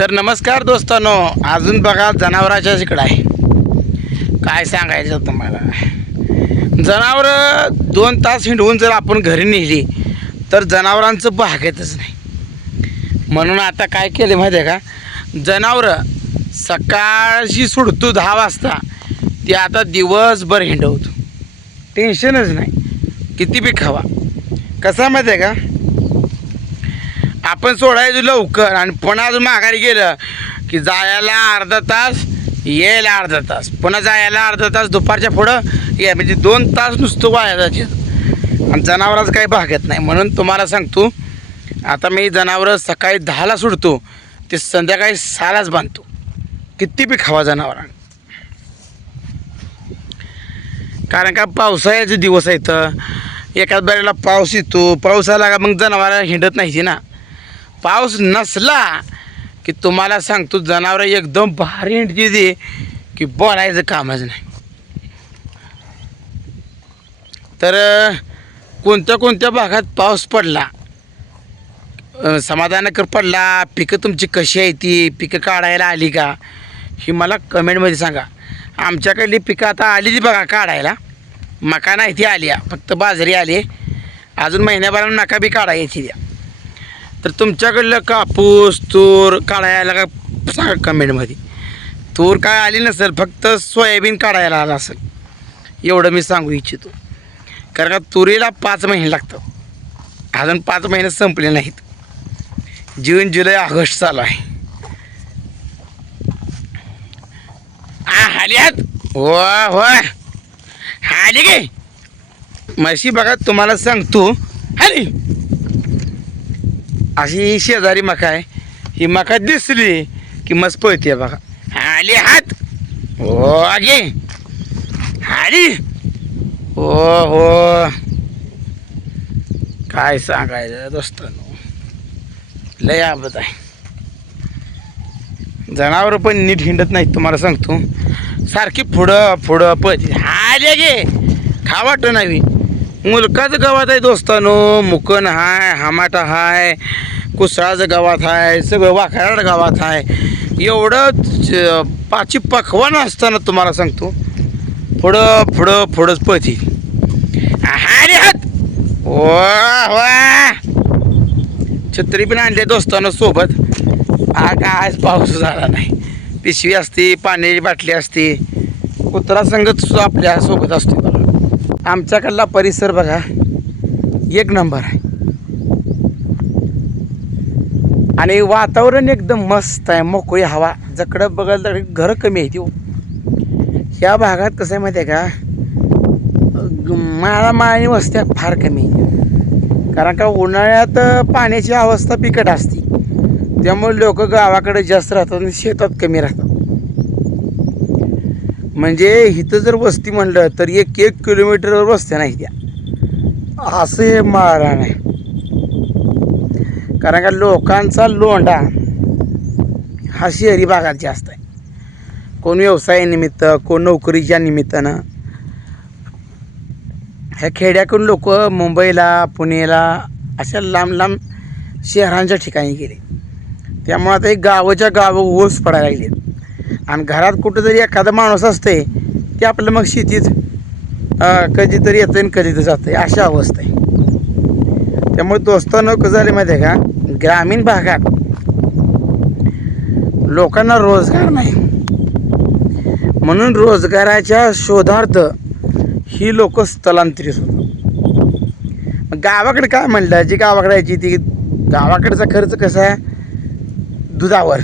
तर नमस्कार दोस्तांनो अजून बघा जनावराच्या इकडं आहे. काय सांगायचं तुम्हाला? जनावरं दोन तास हिंडवून जर आपण घरी नेली तर जनावरांचं भागतच नाही. म्हणून आता काय केलं माहिती आहे का? जनावरं सकाळशी सोडतो दहा वाजता ती आता दिवसभर हिंडवतो. टेन्शनच नाही. किती बी खावा. कसं आहे माहिती आहे का? आपण सोडायचं लवकर आणि पुन्हा अजून माघारी गेलं की जायला अर्धा तास यायला अर्धा तास. पुन्हा जायला अर्धा तास दुपारच्या पुढं या. म्हणजे दोन तास नुसतं वाया जायचे. आणि जनावरांचं काही भागत नाही. म्हणून तुम्हाला सांगतो आता मी जनावरं सकाळी दहाला सोडतो ते संध्याकाळी सहालाच बांधतो. किती बी खावा जनावरांना. कारण का पावसाळ्याचे दिवस आहेत. एकाच बारीला पाऊस येतो पाऊस आला का मग जनावरं हिंडत नाही ना. पाऊस नसला की तुम्हाला सांगतो जनावरं एकदम भारी हिंडती दे की बोलायचं कामच नाही. तर कोणत्या कोणत्या भागात पाऊस पडला? समाधानकर पडला? पिकं तुमची कशी आहे ती? पिकं काढायला आली का? ही मला कमेंटमध्ये सांगा. आमच्याकडली पिकं आता आली ती बघा काढायला. मका नाही ती आली फक्त बाजरी आली. अजून महिन्याभरानं मका बी काढायची द्या तर तुमच्याकडलं कापूस तूर काढायला का? सांगा कमेंटमध्ये. तूर काय आली नसेल फक्त सोयाबीन काढायला आला असेल. एवढं मी सांगू इच्छितो. कारण का तुरीला पाच महिने लागतात. अजून पाच महिने संपले नाहीत. जून जुलै ऑगस्ट चालू आहे. आ हाल्यात हो हो हाली गे म्हशी बघा तुम्हाला सांगतो. हरी अशी ही शेजारी मका आहे. ही मका दिसली की मस्त पळते बघा. आली हात. हो आगे. आली. हो हो. काय सांगायचं दोस्तांनो? लय आवडत आहे. जनावरं पण नीट हिंडत नाहीत तुम्हाला सांगतो. सारखी पुढं पुढं पळते. आले गे खा वाटतं नाही. मुलकाचं गावात आहे दोस्तानो मुकन हाय हामाटा हाय कुसळाचं गावात आहे सगळं वाखाराड गावात आहे एवढं पाची पखवान असताना तुम्हाला सांगतो पुढं पुढं पुढंच पळती. हा रे हात! वा वा छत्री पण आणले दोस्तानं सोबत. हा काय आज पाऊस झाला नाही. पिशवी असते पाण्याची बाटली असते. कुत्रा संगत सुद्धा आपल्यासोबत असतो. आमच्याकडला परिसर बघा. एक नंबर आहे. आणि वातावरण एकदम मस्त आहे. मोकळी हवा. जकडं बघायला तर घरं कमी आहेत हो. ह्या भागात कसं आहे माहिती आहे का? ग- माळामाळ आणि वस्त्या फार कमी कारण का उन्हाळ्यात पाण्याची अवस्था बिकट असते. त्यामुळे लोक गावाकडे जास्त राहतात आणि शेतात कमी राहतात. म्हणजे इथं जर वस्ती म्हणलं तर एक एक किलोमीटरवर वस्त्या नाही त्या. असं हे माळा आहे कारण का लोकांचा लोंढा हा शहरी भागात जास्त आहे. कोण व्यवसायानिमित्त कोण नोकरीच्या निमित्तानं. ह्या खेड्याकडून लोक मुंबईला पुणेला अशा लांब लांब शहरांच्या ठिकाणी गेले. त्यामुळे आता एक गावाच्या गावं ओस पडायला लागले आणि घरात कुठं जरी एखादा माणूस असते ते आपलं मग शेतीत कधीतरी येतं आणि कधीतरी जातं अशा अवस्था आहे. त्यामुळे दोस्तांनो कसं झाले माहिती आहे का? ग्रामीण भागात लोकांना रोजगार नाही. म्हणून रोजगाराच्या शोधार्थ ही लोक स्थलांतरित होतात. गावाकडे काय म्हणलं? जी गावाकडे यायची ती गावाकडचा खर्च कसा आहे? दुधावर.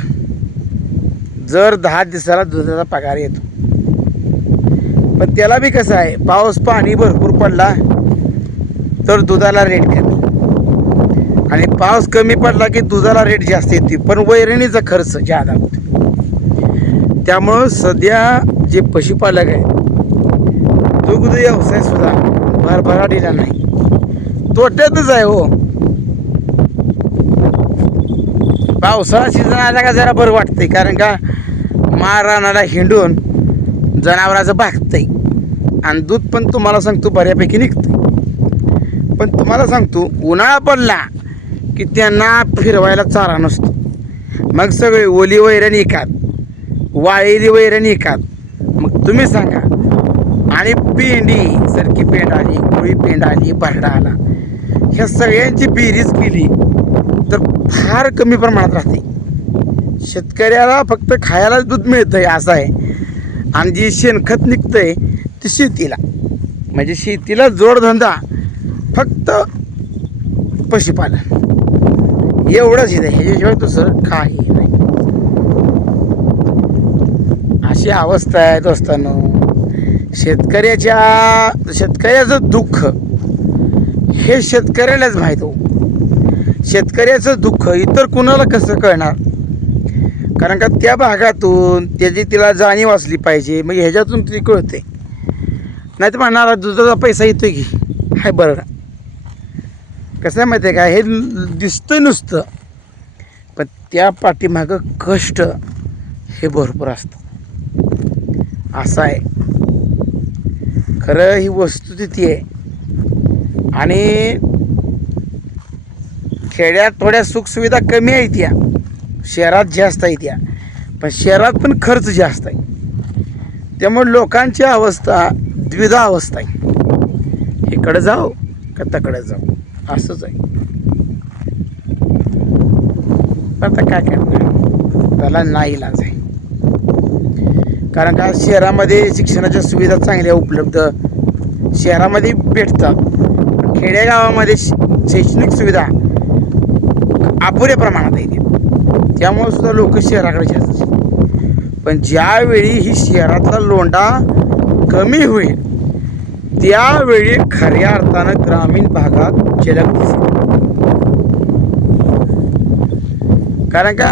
जर दहा दिवसाला दुधाचा पगार येतो. पण त्याला बी कसं आहे पाऊस पाणी भरपूर पडला तर दुधाला रेट कमी आणि पाऊस कमी पडला की दुधाला रेट जास्त येते पण वैरणीचा खर्च जादा होतो. त्यामुळं सध्या जे पशुपालक आहे दुग्ध व्यवसायसुद्धा भरभराटीला नाही. तोट्यातच आहे हो. पावसाळा सीझन आला का जरा बरं वाटतंय कारण का मारानाला हिंडून जनावराचं भागतंय. आणि दूध पण तुम्हाला सांगतो बऱ्यापैकी निघतं पण तुम्हाला सांगतो उन्हाळा पडला की त्यांना फिरवायला चारा नसतो. मग सगळे ओली वैरण निघात वाळलेली वैरण निघात मग तुम्ही सांगा आणि पेंडी सरकी पेंड आली कोळी पेंड आली बरडा आला ह्या सगळ्यांची बेरीज केली तर फार कमी प्रमाणात राहते. शेतकऱ्याला फक्त खायला दूध मिळतंय असं आहे. आणि जी शेणखत निघतंय ती शेतीला. म्हणजे शेतीला जोडधंदा फक्त पशुपालन. एवढंच इथे. ह्याच्याशिवाय दुसरं काही नाही. अशी अवस्था आहे दोस्तांनो. शेतकऱ्याच्या शेतकऱ्याचं दुःख हे शेतकऱ्यालाच माहीत हो. शेतकऱ्याचं दुःख इतर कुणाला कसं कळणार? कारण का त्या भागातून त्याची तिला जाणीव असली पाहिजे मग ह्याच्यातून ती कळते. नाही तर म्हणणार दुधाचा पैसा येतोय की? हाय बरं. कसं आहे माहिती आहे का? हे दिसतं नुसतं. पण त्या पाठीमागं कष्ट हे भरपूर असतं. असं आहे. खरं ही वस्तुस्थिती आहे. आणि खेड्यात थोड्या सुखसुविधा कमी आहेत त्या. शहरात जास्त आहेत त्या. पण शहरात पण खर्च जास्त आहे. त्यामुळे लोकांची अवस्था द्विधा अवस्था आहे. इकडं जाऊ का तकडं जाऊ असंच आहे. आता काय करणार? त्याला नाही इलाज आहे. कारण का शहरामध्ये शिक्षणाच्या सुविधा चांगल्या उपलब्ध शहरामध्ये भेटतात. खेडेगावामध्ये श- शैक्षणिक सुविधा अपुऱ्या प्रमाणात आहे त्यामुळे सुद्धा लोक शहराकडे जास्त पण ज्यावेळी ही शहरातला लोंढा कमी होईल त्यावेळी खऱ्या अर्थानं ग्रामीण भागात झलक दिसेल. कारण का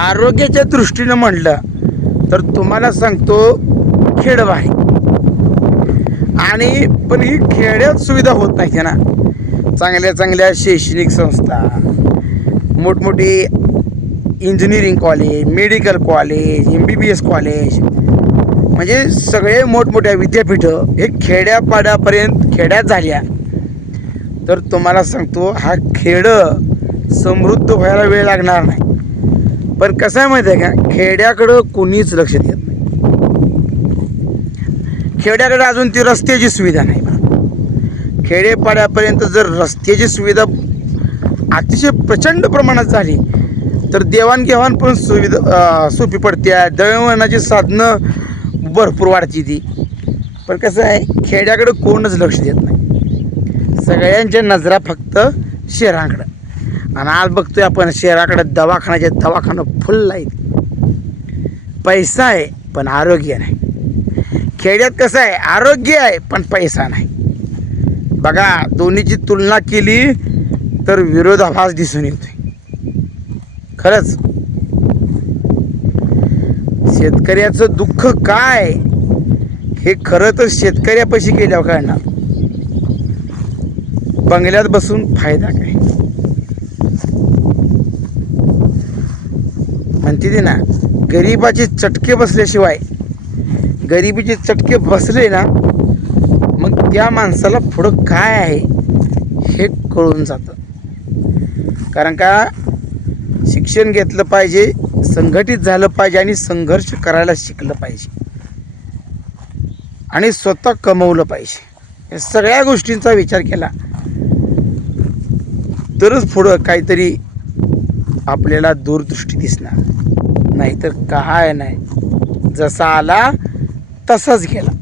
आरोग्याच्या दृष्टीनं म्हणलं तर तुम्हाला सांगतो खेडव आहे. आणि पण ही खेड्यात सुविधा होत नाही ना चांगल्या चांगल्या शैक्षणिक संस्था मोठमोठी engineering college medical college M B B S college म्हणजे सगळे मोठमोठ्या विद्यापीठं हे खेड्यापाड्यापर्यंत खेड्यात झाल्या. तर तुम्हाला सांगतो हा खेडं समृद्ध व्हायला वेळ लागणार नाही. पण कसं आहे माहिती आहे का? खेड्याकडं कोणीच लक्ष देत नाही. खेड्याकडे अजून ती रस्त्याची सुविधा नाही खेडेपाड्यापर्यंत जर रस्त्याची सुविधा अतिशय प्रचंड प्रमाणात झाली. तर देवाणघेवाण पण सुविधा सोपी पडते. आहे दळणवळणाची साधनं भरपूर वाढती ती. पण कसं आहे खेड्याकडं कोणच लक्ष देत नाही. सगळ्यांच्या नजरा फक्त शहराकडं. आणि आज बघतोय आपण शहराकडे दवाखान्याचे दवाखानं फुल आहेत. पैसा आहे पण आरोग्य नाही. खेड्यात कसं आहे आरोग्य आहे पण पैसा नाही. बघा दोन्हीची तुलना केली तर विरोधाभास दिसून येतोय. खरंच. शेतकऱ्याचं दुःख काय? हे खरं तर शेतकऱ्यापाशी केल्यावर कळणार. बंगल्यात बसून फायदा काय? म्हणते ते ना गरिबाचे चटके बसल्याशिवाय गरिबीचे चटके बसले ना मग त्या माणसाला पुढं काय आहे हे कळून जातं. कारण का? शिक्षण घेतलं पाहिजे संघटित झालं पाहिजे आणि संघर्ष करायला शिकलं पाहिजे. आणि स्वतः कमवलं पाहिजे. या सगळ्या गोष्टींचा विचार केला तरच पुढं काहीतरी आपल्याला दूरदृष्टी दिसणार. नाहीतर काय नाही. जसा आला तसाच गेला.